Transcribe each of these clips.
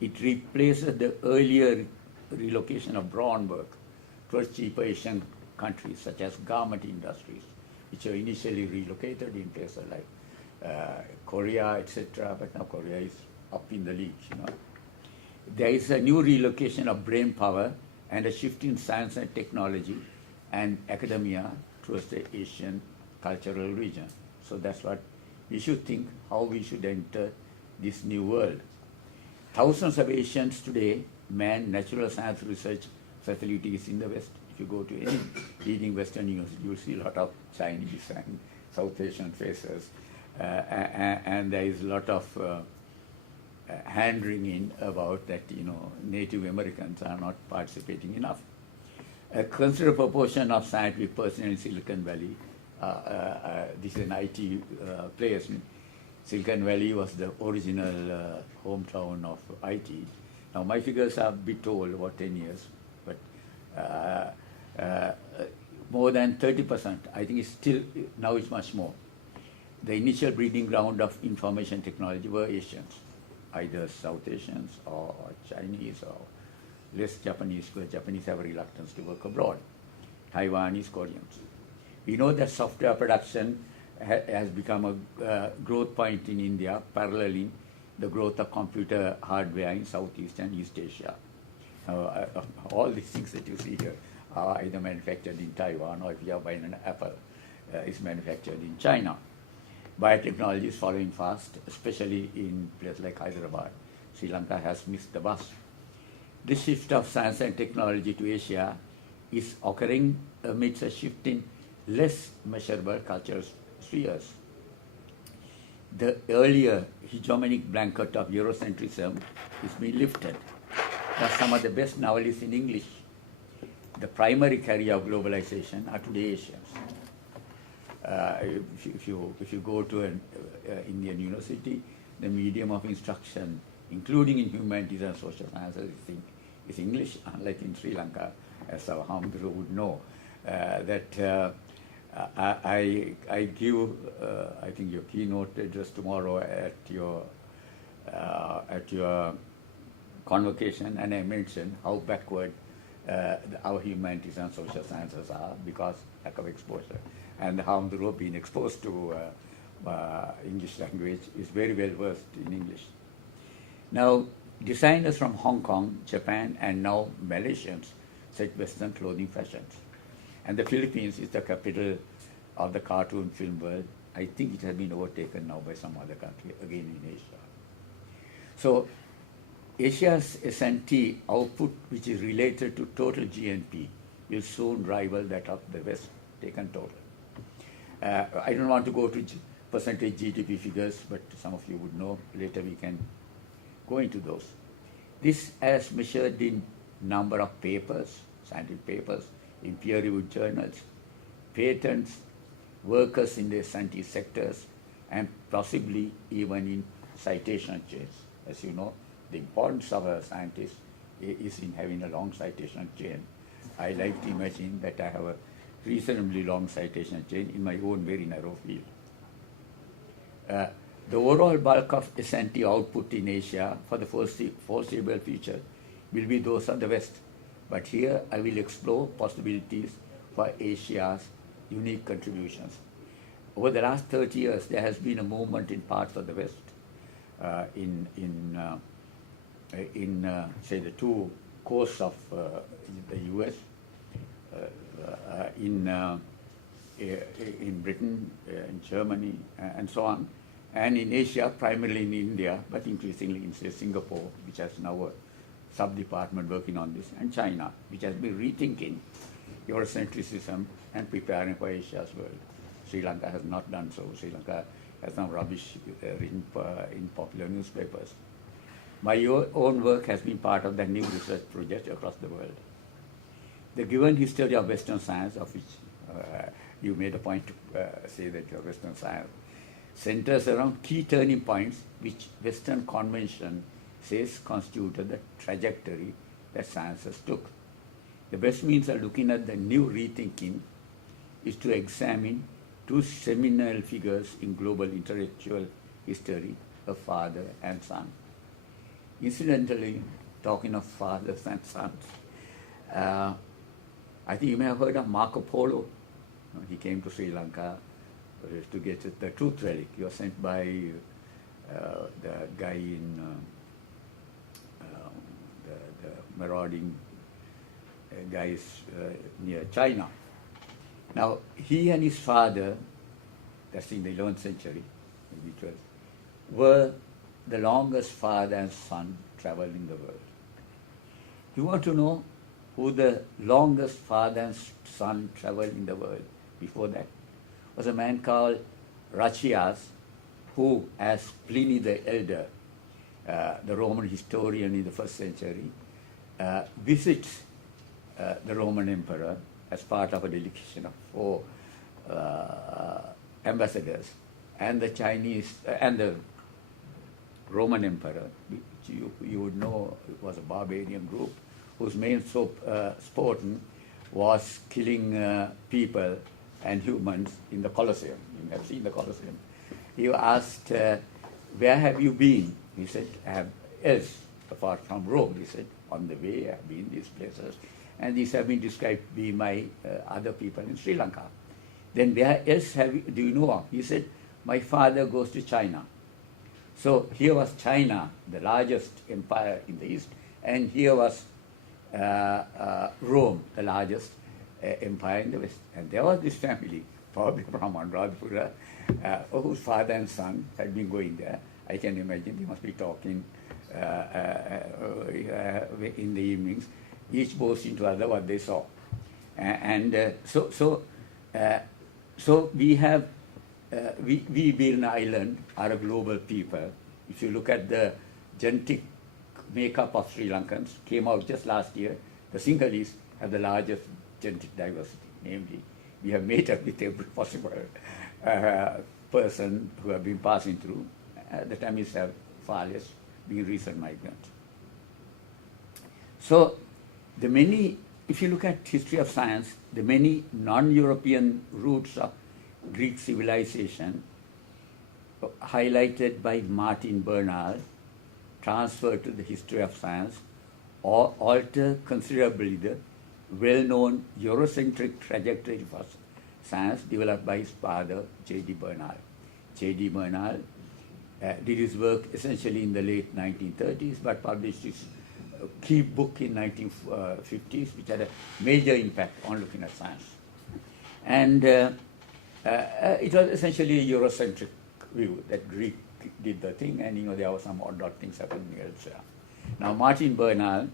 It replaces the earlier relocation of brown work towards cheaper Asian countries such as garment industries, which were initially relocated in places like Korea, etc. But now Korea is up in the league, you know. There is a new relocation of brain power and a shift in science and technology and academia towards the Asian cultural region. So that's what we should think, how we should enter this new world. Thousands of Asians today man natural science research facilities in the West. If you go to any leading Western university, you'll see a lot of Chinese and South Asian faces, and there is a lot of hand-wringing about that, you know, Native Americans are not participating enough. A considerable proportion of scientific personnel in Silicon Valley, this is an IT place. Silicon Valley was the original hometown of IT. Now my figures are a bit old, about 10 years, but more than 30%, I think it's still, now it's much more. The initial breeding ground of information technology were Asians, either South Asians or Chinese or less Japanese, because Japanese have a reluctance to work abroad, Taiwanese, Koreans. We know that software production has become a growth point in India, paralleling the growth of computer hardware in Southeast and East Asia. All these things that you see here are either manufactured in Taiwan, or if you are buying an Apple, is manufactured in China. Biotechnology is following fast, especially in places like Hyderabad. Sri Lanka has missed the bus. This shift of science and technology to Asia is occurring amidst a shift in less measurable cultural spheres. The earlier hegemonic blanket of Eurocentrism is being lifted. Thus, some of the best novelists in English, the primary carrier of globalization, are today Asians. If you go to an Indian university, the medium of instruction, including in humanities and social sciences, is English, unlike in Sri Lanka, as our Hamdru would know. I give, I think, your keynote address tomorrow at your convocation, and I mentioned how backward our humanities and social sciences are because lack of exposure. And how the Hamdru being exposed to English language is very well versed in English. Now, designers from Hong Kong, Japan, and now Malaysians set Western clothing fashions. And the Philippines is the capital of the cartoon film world. I think it has been overtaken now by some other country, again in Asia. So Asia's S&T output, which is related to total GNP, will soon rival that of the West, taken total. I don't want to go to percentage GDP figures, but some of you would know. Later we can go into those. This as measured in number of papers, scientific papers, in peer-reviewed journals, patents, workers in the S&T sectors, and possibly even in citation chains. As you know, the importance of a scientist is in having a long citation chain. I like to imagine that I have a reasonably long citation chain in my own very narrow field. The overall bulk of S&T output in Asia for the foreseeable future will be those of the West. But here I will explore possibilities for Asia's unique contributions. Over the last 30 years, there has been a movement in parts of the West, say, the two coasts of the US, in Britain, in Germany, and so on, and in Asia, primarily in India, but increasingly in, say, Singapore, which has now a sub-department working on this, and China, which has been rethinking Eurocentrism and preparing for Asia's world. Sri Lanka has not done so. Sri Lanka has some rubbish written in popular newspapers. My own work has been part of the new research project across the world. The given history of Western science, of which you made a point to say that your Western science, centers around key turning points which Western convention says constituted the trajectory that sciences took. The best means of looking at the new rethinking is to examine two seminal figures in global intellectual history, a father and son. Incidentally, talking of fathers and sons, I think you may have heard of Marco Polo. He came to Sri Lanka to get the truth relic. He was sent by the guy in the marauding guys near China. Now, he and his father, that's in the 11th century, maybe 12th, were the longest father and son traveled in the world. You want to know who the longest father and son traveled in the world before that? Was a man called Rachias, who, as Pliny the Elder, the Roman historian in the 1st century, visits the Roman emperor as part of a delegation of 4 ambassadors, and the Chinese and the Roman emperor, which you would know was a barbarian group, whose main sport was killing people and humans in the Colosseum. You have seen the Colosseum. He asked, where have you been? He said, else, apart from Rome. He said, on the way, I have been these places. And these have been described to be my other people in Sri Lanka. Then where else do you know of? He said, my father goes to China. So here was China, the largest empire in the East, and here was Rome, the largest empire in the West. And there was this family, probably from Anuradhapura, whose father and son had been going there. I can imagine they must be talking in the evenings, each boasting to other what they saw. So we have, we being an island are a global people. If you look at the genetic makeup of Sri Lankans, came out just last year, the Sinhalese have the largest genetic diversity. Namely, we have mated with every possible person who have been passing through. The Tamils have far less, being recent migrants. So the many, if you look at history of science, the many non-European roots of Greek civilization highlighted by Martin Bernal, transferred to the history of science, or alter considerably the well-known Eurocentric trajectory for science developed by his father, J.D. Bernal. J.D. Bernal did his work essentially in the late 1930s, but published his key book in 1950s, which had a major impact on looking at science. And it was essentially a Eurocentric view that Greek did the thing, and there were some odd things happening elsewhere. Now, Martin Bernal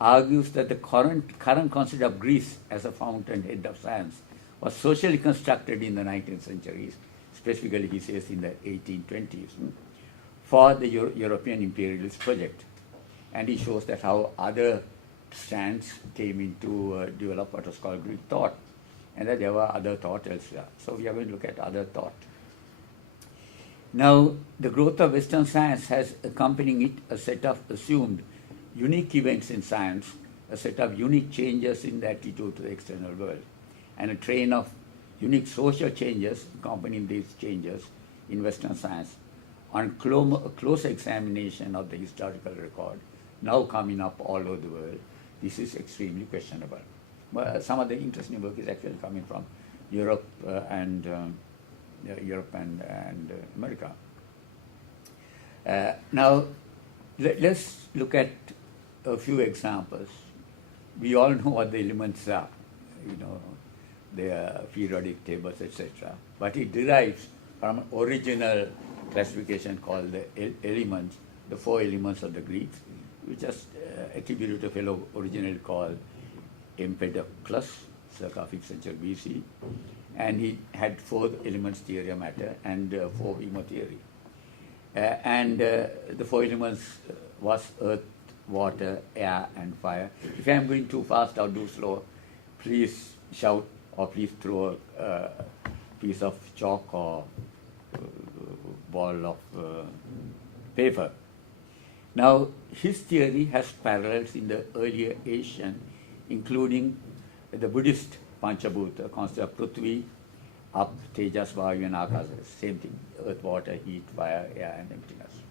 argues that the current concept of Greece as a fountainhead of science was socially constructed in the 19th centuries, specifically, he says, in the 1820s, for the European imperialist project. And he shows that how other strands came into develop what was called Greek thought, and that there were other thought elsewhere. So we are going to look at other thought. Now, the growth of Western science has accompanying it a set of assumed unique events in science, a set of unique changes in the attitude to the external world, and a train of unique social changes accompanying these changes in Western science. On close examination of the historical record, now coming up all over the world, this is extremely questionable. But some of the interesting work is actually coming from Europe and America. Now, let's look at a few examples. We all know what the elements are, their periodic tables, etc. But it derives from an original classification called the elements, the 4 elements of the Greeks, which is attributed to a fellow originally called Empedocles, circa 5th century BC. And he had 4 elements, theory of matter, and 4 Emo theory. The 4 elements was earth, water, air, and fire. If I am going too fast or too slow, please shout or please throw a piece of chalk or ball of paper. Now, his theory has parallels in the earlier Asian, including the Buddhist Panchabhuta, concept of Prithvi, Up, Tejas, Vayu, and Akasa. Same thing, earth, water, heat, fire, air, and emptiness.